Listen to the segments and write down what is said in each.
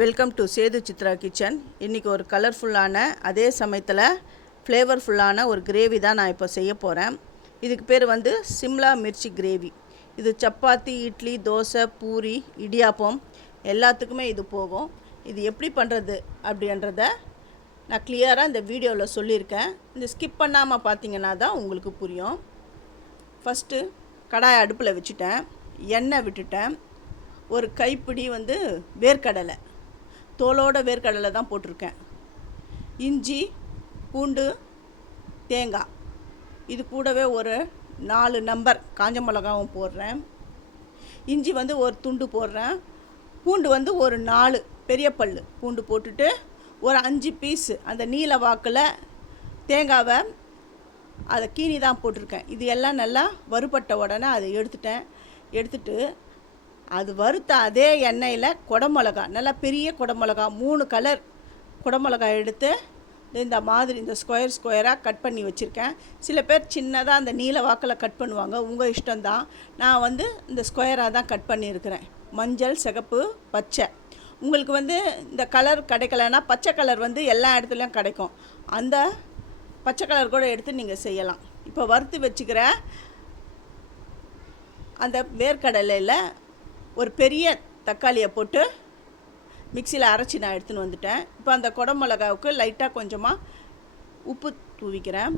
Welcome to Sethu Chitra kitchen இன்றைக்கி ஒரு கலர்ஃபுல்லான அதே சமயத்தில் ஃப்ளேவர்ஃபுல்லான ஒரு கிரேவி தான் நான் இப்போ செய்ய போகிறேன் இதுக்கு பேர் வந்து சிம்லா மிர்ச்சி கிரேவி இது சப்பாத்தி இட்லி தோசை பூரி இடியாப்பம் எல்லாத்துக்குமே இது போகும். இது எப்படி பண்ணுறது அப்படின்றத நான் கிளியராக இந்த வீடியோவில் சொல்லியிருக்கேன். இந்த ஸ்கிப் பண்ணாமல் பார்த்தீங்கன்னா தான் உங்களுக்கு புரியும். ஃபஸ்ட்டு கடாயை அடுப்பில் வச்சுட்டேன். எண்ணெய் விட்டுட்டேன். ஒரு கைப்பிடி வந்து வேர்க்கடலை. தோலோட வேர்க்கடலை தான் போட்டிருக்கேன். இஞ்சி பூண்டு தேங்காய் இது கூடவே ஒரு நாலு நம்பர் காஞ்ச மிளகாவும் போடுறேன். இஞ்சி வந்து ஒரு துண்டு போடுறேன். பூண்டு வந்து ஒரு நாலு பெரிய பல் பூண்டு போட்டுட்டு ஒரு அஞ்சு பீஸு அந்த நீல வாக்கில் தேங்காவை அதை கீனி தான் போட்டிருக்கேன். இது எல்லாம் நல்லா வறுபட்ட உடனே அதை எடுத்துட்டேன். எடுத்துட்டு அது வறுத்த அதே எண்ணெயில் குடமிளகா நல்லா பெரிய குடமிளகா மூணு கலர் குடமிளகா எடுத்து இந்த மாதிரி இந்த ஸ்கொயர் ஸ்கொயராக கட் பண்ணி வச்சுருக்கேன். சில பேர் சின்னதாக அந்த நீல வாக்கில் கட் பண்ணுவாங்க. உங்கள் இஷ்டம்தான். நான் வந்து இந்த ஸ்கொயராக தான் கட் பண்ணியிருக்கிறேன். மஞ்சள் சிகப்பு பச்சை. உங்களுக்கு வந்து இந்த கலர் கிடைக்கலன்னா பச்சை கலர் வந்து எல்லா இடத்துலையும் கிடைக்கும். அந்த பச்சை கலர் கூட எடுத்து நீங்கள் செய்யலாம். இப்போ வறுத்து வச்சுக்கிற அந்த வேர்க்கடலையில் ஒரு பெரிய தக்காளியை போட்டு மிக்சியில் அரைச்சி நான் எடுத்துன்னு வந்துட்டேன். இப்போ அந்த குடமிளகாவுக்கு லைட்டாக கொஞ்சமாக உப்பு தூவிக்கிறேன்.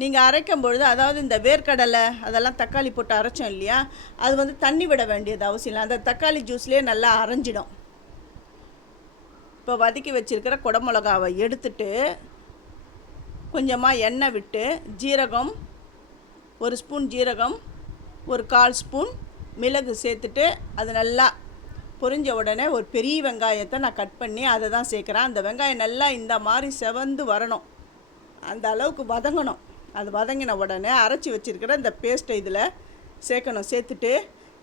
நீங்கள் அரைக்கும் பொழுது அதாவது இந்த வேர்க்கடலை அதெல்லாம் தக்காளி போட்டு அரைச்சோம் இல்லையா? அது வந்து தண்ணி விட வேண்டியது அவசியம் இல்லை. அந்த தக்காளி ஜூஸ்லேயே நல்லா அரைஞ்சிடும். இப்போ வதக்கி வச்சுருக்கிற குடமிளகாவை எடுத்துட்டு கொஞ்சமாக எண்ணெய் விட்டு ஜீரகம் ஒரு ஸ்பூன் ஜீரகம் ஒரு கால் ஸ்பூன் மிளகு சேர்த்துட்டு அது நல்லா பொரிஞ்ச உடனே ஒரு பெரிய வெங்காயத்தை நான் கட் பண்ணி அதை தான் சேர்க்குறேன். அந்த வெங்காயம் நல்லா இந்த மாதிரி செவந்து வரணும். அந்த அளவுக்கு வதங்கணும். அது வதங்கின உடனே அரைச்சி வச்சுருக்கிற இந்த பேஸ்ட்டை இதில் சேர்க்கணும். சேர்த்துட்டு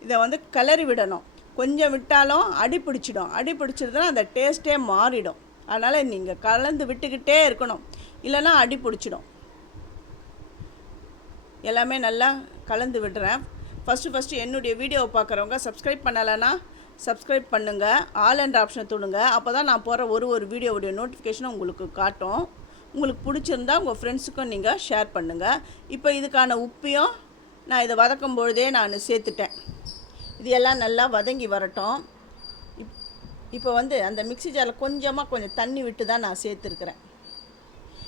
இதை வந்து கிளறி விடணும். கொஞ்சம் விட்டாலும் அடி பிடிச்சிடும். அடி பிடிச்சிருதுன்னா அந்த டேஸ்ட்டே மாறிடும். அதனால் நீங்கள் கலந்து விட்டுக்கிட்டே இருக்கணும். இல்லைன்னா அடி பிடிச்சிடும். எல்லாமே நல்லா கலந்து விடுறேன். ஃபஸ்ட்டு ஃபஸ்ட்டு என்னுடைய வீடியோவை பார்க்குறவங்க சப்ஸ்கிரைப் பண்ணலைன்னா சப்ஸ்கிரைப் பண்ணுங்கள் ஆல் என்ற ஆப்ஷனை தொடுங்க. அப்போ தான் நான் போகிற ஒரு ஒரு வீடியோவுடைய நோட்டிஃபிகேஷனும் உங்களுக்கு காட்டும். உங்களுக்கு பிடிச்சிருந்தா உங்கள் ஃப்ரெண்ட்ஸுக்கும் நீங்கள் ஷேர் பண்ணுங்கள் இப்போ இதுக்கான உப்பையும் நான் இதை வதக்கும் பொழுதே நான் சேர்த்துட்டேன். இது எல்லாம் நல்லா வதங்கி வரட்டும். இப் இப்போ வந்து அந்த மிக்ஸி ஜாரில் கொஞ்சமாக கொஞ்சம் தண்ணி விட்டு தான் நான் சேர்த்துருக்குறேன்.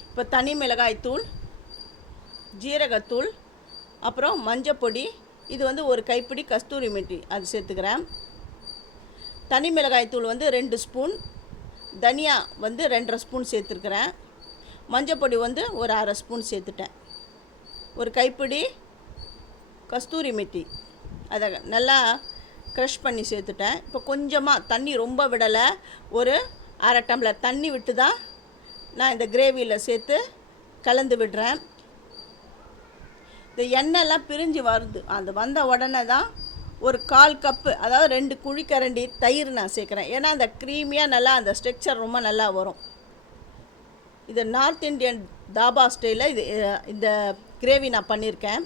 இப்போ தனி மிளகாய் தூள் ஜீரகத்தூள் அப்புறம் மஞ்சப்பொடி இது வந்து ஒரு கைப்பிடி கஸ்தூரி மெட்டி அது சேர்த்துக்கிறேன். தனி மிளகாய் தூள் வந்து ரெண்டு ஸ்பூன் தனியா வந்து ரெண்டரை ஸ்பூன் சேர்த்துருக்குறேன். மஞ்சப்பொடி வந்து ஒரு அரை ஸ்பூன் சேர்த்துட்டேன். ஒரு கைப்பிடி கஸ்தூரி மெட்டி அதை நல்லா க்ரஷ் பண்ணி சேர்த்துட்டேன். இப்போ கொஞ்சமாக தண்ணி ரொம்ப விடலை ஒரு அரை டம்ளர் தண்ணி விட்டு தான் நான் இந்த கிரேவியில் சேர்த்து கலந்து விடுறேன். இந்த எண்ணெய்லாம் பிரிஞ்சு வருது. அந்த வந்த உடனே தான் ஒரு கால் கப்பு அதாவது ரெண்டு குழிக்கரண்டி தயிர் நான் சேர்க்குறேன். ஏன்னா அந்த க்ரீமியாக நல்லா அந்த ஸ்ட்ரக்சர் ரொம்ப நல்லா வரும். இது நார்த் இந்தியன் தாபா ஸ்டைலில் இது இந்த கிரேவி நான் பண்ணியிருக்கேன்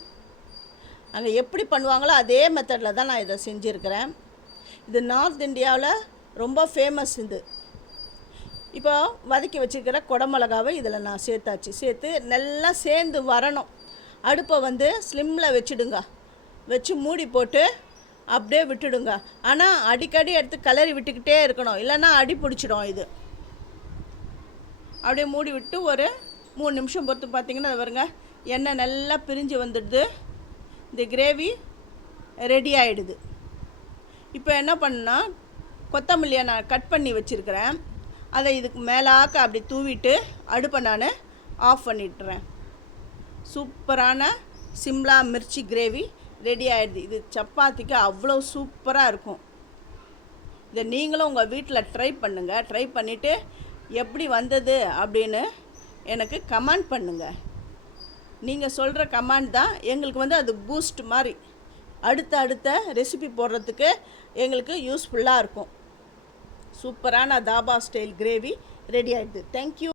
அங்கே எப்படி பண்ணுவாங்களோ அதே மெத்தடில் தான் நான் இதை செஞ்சுருக்கிறேன். இது நார்த் இந்தியாவில் ரொம்ப ஃபேமஸ் இது. இப்போ வதக்கி வச்சுருக்கிற குடமிளகாவை இதில் நான் சேர்த்தாச்சு. சேர்த்து நல்லா சேர்ந்து வரணும். அடுப்பை வந்து ஸ்லிம்மில் வச்சுடுங்க. வச்சு மூடி போட்டு அப்படியே விட்டுடுங்க. ஆனால் அடிக்கடி எடுத்து கிளறி விட்டுக்கிட்டே இருக்கணும். இல்லைன்னா அடி பிடிச்சிடும் இது. அப்படியே மூடி விட்டு ஒரு மூணு நிமிஷம் பொறுத்து பார்த்தீங்கன்னா அது பாருங்க எண்ணெய் நல்லா பிரிஞ்சு வந்துடுது. இந்த கிரேவி ரெடி ஆகிடுது இப்போ என்ன பண்ணால் கொத்தமல்லியை நான் கட் பண்ணி வச்சுருக்கிறேன். அதை இதுக்கு மேலாக்க அப்படி தூவிட்டு அடுப்பை நான் ஆஃப் பண்ணிட்டுறேன் சூப்பரான சிம்லா மிர்ச்சி கிரேவி ரெடி ஆகிடுது இது சப்பாத்திக்கு அவ்வளோ சூப்பராக இருக்கும். இதை நீங்களும் உங்கள் வீட்டில் ட்ரை பண்ணுங்கள் ட்ரை பண்ணிவிட்டு எப்படி வந்தது அப்படின்னு எனக்கு கமெண்ட் பண்ணுங்கள் நீங்கள் சொல்கிற கமெண்ட் தான் எங்களுக்கு வந்து அது பூஸ்ட் மாதிரி. அடுத்த அடுத்த ரெசிபி போடுறதுக்கு எங்களுக்கு யூஸ்ஃபுல்லாக இருக்கும். சூப்பரான தாபா ஸ்டைல் கிரேவி ரெடி ஆகிடுது தேங்க்யூ